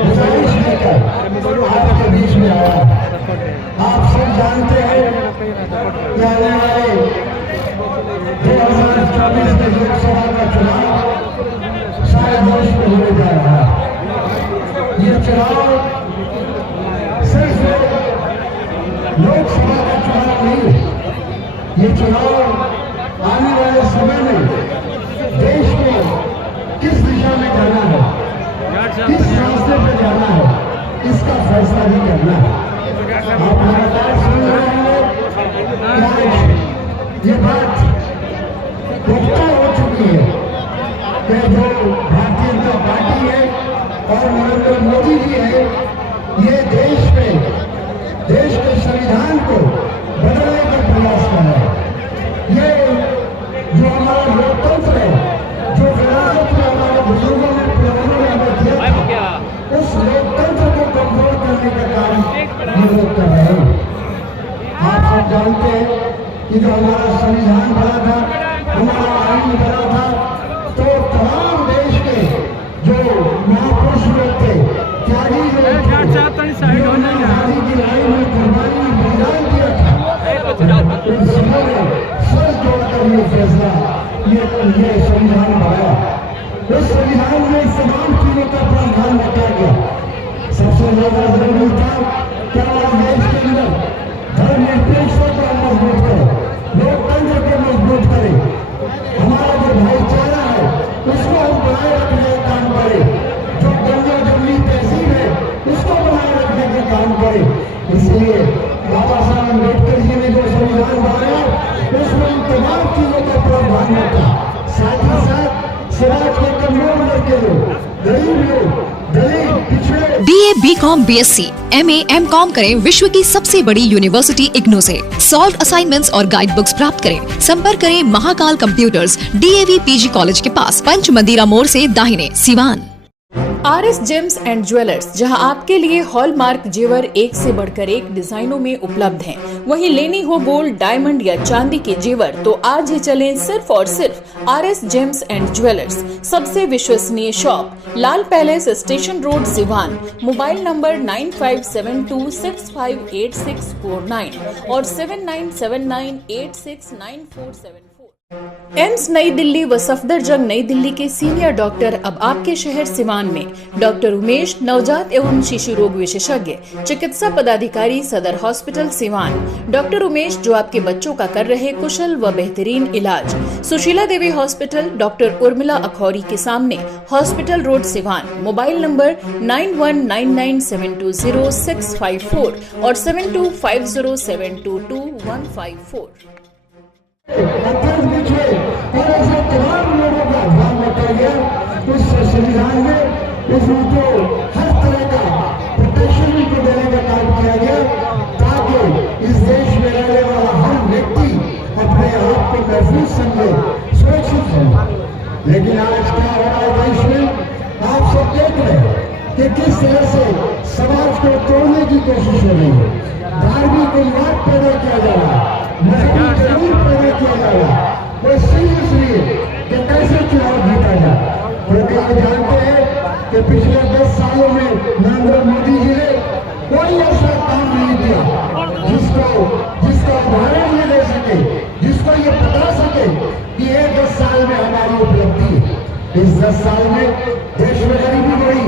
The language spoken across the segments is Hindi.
गुजारिश लेकर आपके बीच में आया। आप सब जानते हैं कि आने वाले 2024 के लोकसभा का चुनाव सारे देश में होने जा रहा है। ये चुनाव सिर्फ लोकसभा का चुनाव नहीं, ये चुनाव आने वाले समय में देश को किस दिशा में जाना है, किस रास्ते पर जाना है, इसका फैसला भी करना है। आप लगातार सुन रहे हैं ये बात पुख्ता हो चुकी है कि जो भारतीय जनता पार्टी है और नरेंद्र मोदी जी है, ये देश के संविधान को बदलने का प्रयास कर रहे हैं। ये जो हमारा लोकतंत्र है, जो विरासत में हमारे बुजुर्गों ने पुरानों ने हमें दिया था, उस लोकतंत्र को कमजोर करने का काम ये लोग कर रहे हैं। आप सब जानते हैं कि जो हमारा संविधान बना था, हमारा आईन बना था, तो तमाम देश के जो महापुरुष लोग थे, त्यागी लोग थे, आजादी की लड़ाई में कुर्बानी बलिदान दिया था, इन सबों ने सर जोड़कर ये फैसला, ये संविधान बनाया। उस संविधान में तमाम चीजों का प्रावधान रखा गया। सबसे ज्यादा जरूरी था कि हमारे देश के अंदर धर्मनिरपेक्षता को मजबूत करें, लोकतंत्र को मजबूत करें, हमारा जो भाईचारा है उसको हम बनाए रखने का काम करें, जो गंगा जमनी तहसील है उसको बनाए रखने का काम करें। इसलिए बाबा साहब अम्बेडकर जी ने जो संविधान बनाया उसमें इन तमाम चीजों का प्रावधान रखा। साथ ही साथ समाज के कमजोर वर्ग के लोग, गरीब लोग, दलित, पिछड़े, BA, BCom, BSc, MA, MCom करें विश्व की सबसे बड़ी यूनिवर्सिटी इग्नू से। सॉल्व असाइनमेंट्स और गाइड बुक्स प्राप्त करें। संपर्क करें Mahakal computers, DAV PG college के पास, पंच मंदिरा मोड़ से दाहिने, Siwan. RS James and jewellers, जहां आपके लिए हॉलमार्क जेवर एक से बढ़कर एक डिजाइनों में उपलब्ध हैं। वहीं लेनी हो गोल्ड, डायमंड या चांदी के जेवर तो आज ही चलें सिर्फ और सिर्फ RS जेम्स एंड ज्वेलर्स। सबसे विश्वसनीय shop, Lal palace, station road, Siwan. Mobile number 9572658649 और 7979869474। एम्स नई दिल्ली व सफदरजंग नई दिल्ली के सीनियर डॉक्टर अब आपके शहर सिवान में। डॉक्टर उमेश, नवजात एवं शिशु रोग विशेषज्ञ, चिकित्सा पदाधिकारी, सदर हॉस्पिटल सिवान। डॉक्टर उमेश जो आपके बच्चों का कर रहे कुशल व बेहतरीन इलाज। सुशीला देवी हॉस्पिटल, डॉक्टर उर्मिला अखौरी के सामने, hospital road, Siwan. Mobile number 9199720654 और 7250722154। और ऐसे तमाम लोगों का ध्यान रखा गया उस संविधान में, उसमें जो हर तरह का प्रोटेक्शन को देने का काम किया गया ताकि इस देश में रहने वाला हर व्यक्ति अपने आप को महफूज समझे, सुरक्षित समझे। लेकिन आज क्या हो रहा है देश में, आप सब देख रहे हैं कि किस तरह से समाज को तोड़ने की कोशिश हो रही है। धार्मिक उन्माद पैदा किया जा रहा है, मजबूत जरूर पैदा किया जा रहा है। वो इसलिए कि कैसे चुनाव जीता जाए, क्योंकि आप जानते हैं कि पिछले 10 सालों में नरेंद्र मोदी जी ने कोई ऐसा काम नहीं किया जिसका उदाहरण ये दे सके, जिसको ये बता सके कि ये 10 साल में हमारी उपलब्धि है। इस 10 साल में देश में गरीबी बढ़ी,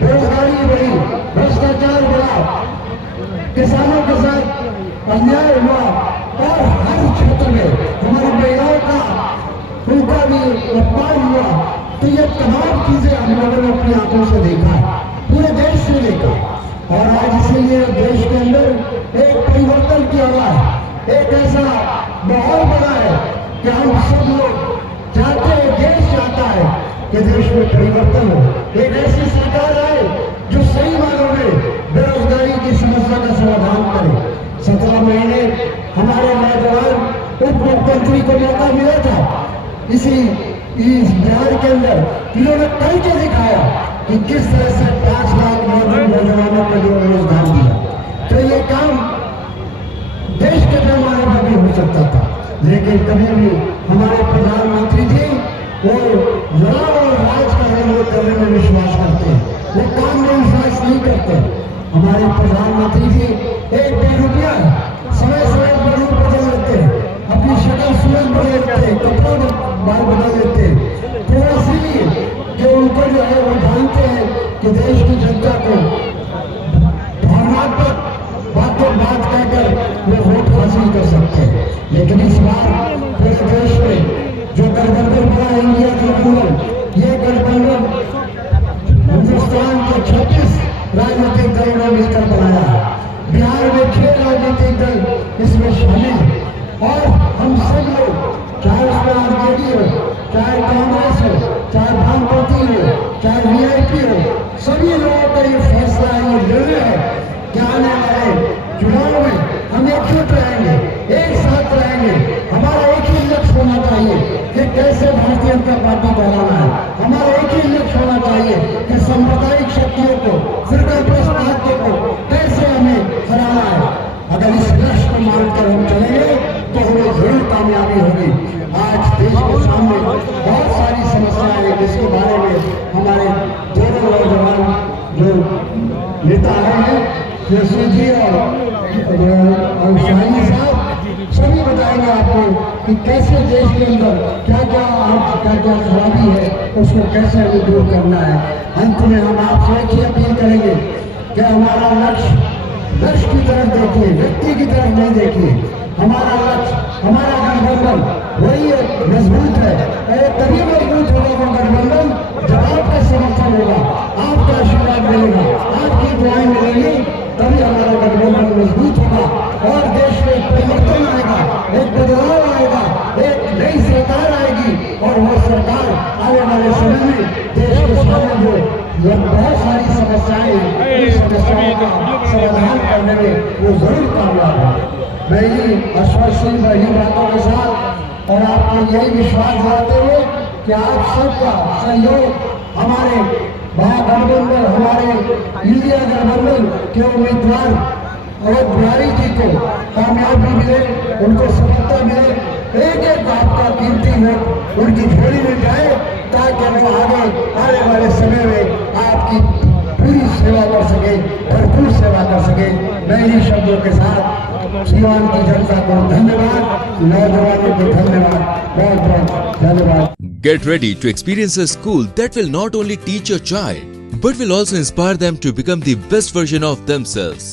बेरोजगारी बढ़ी, भ्रष्टाचार बढ़ा, किसानों के साथ अन्याय हुआ और हर क्षेत्र में हमारी महिलाओं का उनका भी अपमान हुआ। तो ये तमाम चीजें हम लोगों ने अपनी आंखों से देखा, पूरे देश से देखा। और आज इसीलिए देश के अंदर एक परिवर्तन की आवाज, एक ऐसा माहौल बना है कि हम सब लोग चाहते हैं, देश चाहता है कि देश में परिवर्तन हो, एक ऐसी सरकार आए जो सही मायनों में बेरोजगारी की समस्या का समाधान करे। 17 महीने हमारे नौजवान उप मुख्यमंत्री को मौका मिला था इस बिहार के अंदर, इन्होंने करके दिखाया कि किस तरह से 5 लाख नौजवानों को जो रोजगार दिया। तो ये काम देश के पैमाने पर भी हो सकता था, लेकिन कभी भी हमारे प्रधानमंत्री जी वो लड़ा और राज का करने में विश्वास करते हैं, वो काम में विश्वास हमारे प्रधानमंत्री जी 1-2 रुपया समय समय पर रूप बदल लेते हैं, अपनी शक्ल सूरत बदल लेते हैं, कपड़ा बदल लेते हैं। तो इसलिए जो उनको जो है वो जानते हैं कि देश की जनता को भावनात्मक बात कहकर वो वोट हासिल कर सकते हैं। लेकिन इस बार पूरे देश में जो गठबंधन बना इंडिया गठबंधन, ये गठबंधन हिंदुस्तान के 36 राजनीतिक दलों ने मिलकर बनाया है। बिहार में 6 राजनीतिक दल इसमें शामिल है और हम सब लोग, चाहे उसमें आरजेडी हो, चाहे कांग्रेस हो, चाहे वामपंथी हो, चाहे वीआईपी हो, सभी लोगों का ये फैसला है, ये निर्णय है कि आने वाले चुनाव में हम एकजुट रहेंगे, एक साथ रहेंगे। हमारा एक ही लक्ष्य होना चाहिए कि कैसे भारतीय जनता पार्टी को हराना है। हमारा एक ही लक्ष्य होना चाहिए कि सांप्रदायिक शक्तियों को, फिरकाप्रस्त ताकतों को कैसे हमें हराना है। अगर इस लक्ष्य को मानकर हम चलेंगे तो हमें जरूर कामयाबी होगी। आज देश के सामने बहुत सारी समस्याएं हैं जिसके बारे में हमारे दोनों नौजवान जो नेता आए हैं, कृष्ण जी और शाही साहब, सभी बताएंगे आपको कि कैसे देश के अंदर क्या क्या खराबी है, उसको कैसे हमें दूर करना है। अंत में हम आपसे एक ही अपील करेंगे कि हमारा लक्ष्य की तरफ देखिए, व्यक्ति की तरफ नहीं देखिए। हमारा लक्ष्य, हमारा गठबंधन वही मजबूत है और तभी मजबूत होगा वो गठबंधन जब आपका समर्थन होगा, आपका आशीर्वाद मिलेगा, आपकी दुआएं मिलेंगी, तभी हमारा गठबंधन मजबूत होगा और देश में परिवर्तन आएगा, एक बदलाव आएगा, एक नई सरकार आएगी और वो सरकार आने वाले समय में देश के सामने जो बहुत सारी समस्याएं हैं, उन समस्याओं का समाधान करने में वो जरूर कामयाब है। मैं यही आश्वासन यही बातों के साथ और आपको यही विश्वास दिलाते हुए कि आप सबका सहयोग हमारे महागठबंधन, हमारे इंडिया गठबंधन के उम्मीदवार अवध बिहारी जी को कामयाबी मिले, उनको सफलता मिले, एक आपका कीमती वोट उनकी झोली में जाए ताकि वो आने वाले समय में आपकी पूरी सेवा कर सके, भरपूर सेवा कर सके। मैं इन्हीं शब्दों के साथ सीवान की जनता को धन्यवाद, नौजवानों को धन्यवाद, बहुत बहुत धन्यवाद। Get ready to experience a school that will not only teach your child, but will also inspire them to become the best version of themselves.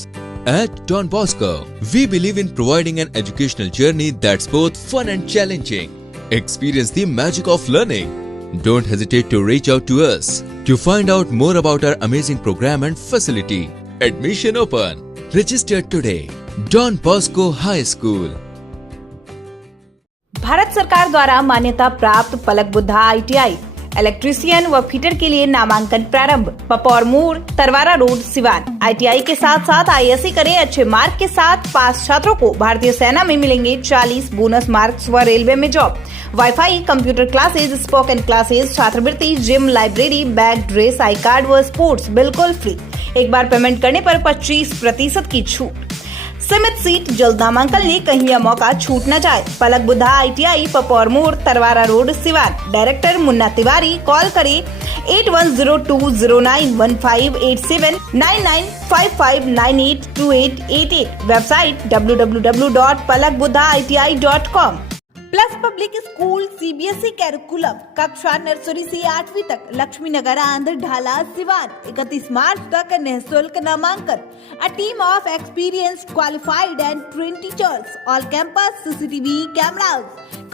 At Don Bosco, we believe in providing an educational journey that's both fun and challenging. Experience the magic of learning. Don't hesitate to reach out to us to find out more about our amazing program and facility. Admission open. Register today. Don Bosco High School. Bharat सरकार द्वारा मान्यता प्राप्त पलक बुद्धा ITI इलेक्ट्रीशियन व फिटर के लिए नामांकन प्रारंभ। पपौर मोड़, तरवारा रोड, सिवान। ITI के साथ साथ ISC करें। अच्छे मार्क के साथ पास छात्रों को भारतीय सेना में मिलेंगे 40 बोनस मार्क्स व रेलवे में job. Wifi, computer classes, spoken classes, छात्रवृत्ति, gym, library, bag, dress, I card व स्पोर्ट्स बिल्कुल फ्री। एक बार पेमेंट करने पर 25% की छूट। सीमित सीट, जल्द नामांकन ले, कहीं यह मौका छूट न जाए। पलक बुद्धा ITI, पपौर मोड़, Tarwara road, Siwan. Director Munna Tiwari. Call करें 8102091587 9955982888। Website www.palakbuddhaiti.com। Plus public school CBSE curriculum, कक्षा नर्सरी से 8वीं तक, लक्ष्मी नगर, आंध्र ढाला, सिवान। 31 मार्च तक निःशुल्क नामांकन। A team of experienced, qualified and trained teachers. All campus CCTV cameras.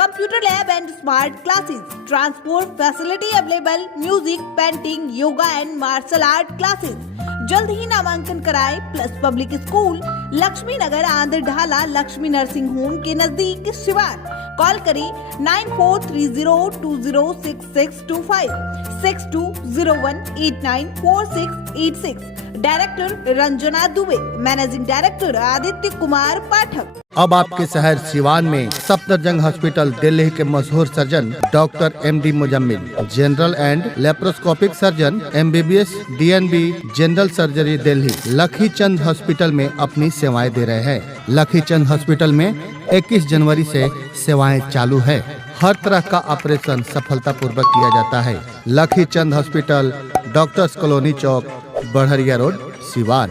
Computer lab and smart classes. Transport facility available. Music, painting, yoga and martial art classes. जल्द ही नामांकन कराएं। प्लस पब्लिक स्कूल, लक्ष्मी नगर, आंध्र ढाला, लक्ष्मी नर्सिंग होम के नजदीक, सिवान। कॉल करें 9430206625 6201894686। Director Ranjana Dubey, managing director Aditya Kumar Pathak. अब आपके शहर सिवान में सफदरजंग हॉस्पिटल, दिल्ली के मशहूर surgeon doctor MD Muzammil, general and laparoscopic surgeon, MBBS, DNB, general surgery Delhi, लखी चंद हॉस्पिटल में अपनी सेवाएं दे रहे हैं। लखी चंद हॉस्पिटल में 21 जनवरी से सेवाएं चालू है। हर तरह का ऑपरेशन सफलतापूर्वक किया जाता है। लखी चंद हॉस्पिटल, डॉक्टर्स कॉलोनी चौक, बढ़रिया रोड, सिवान।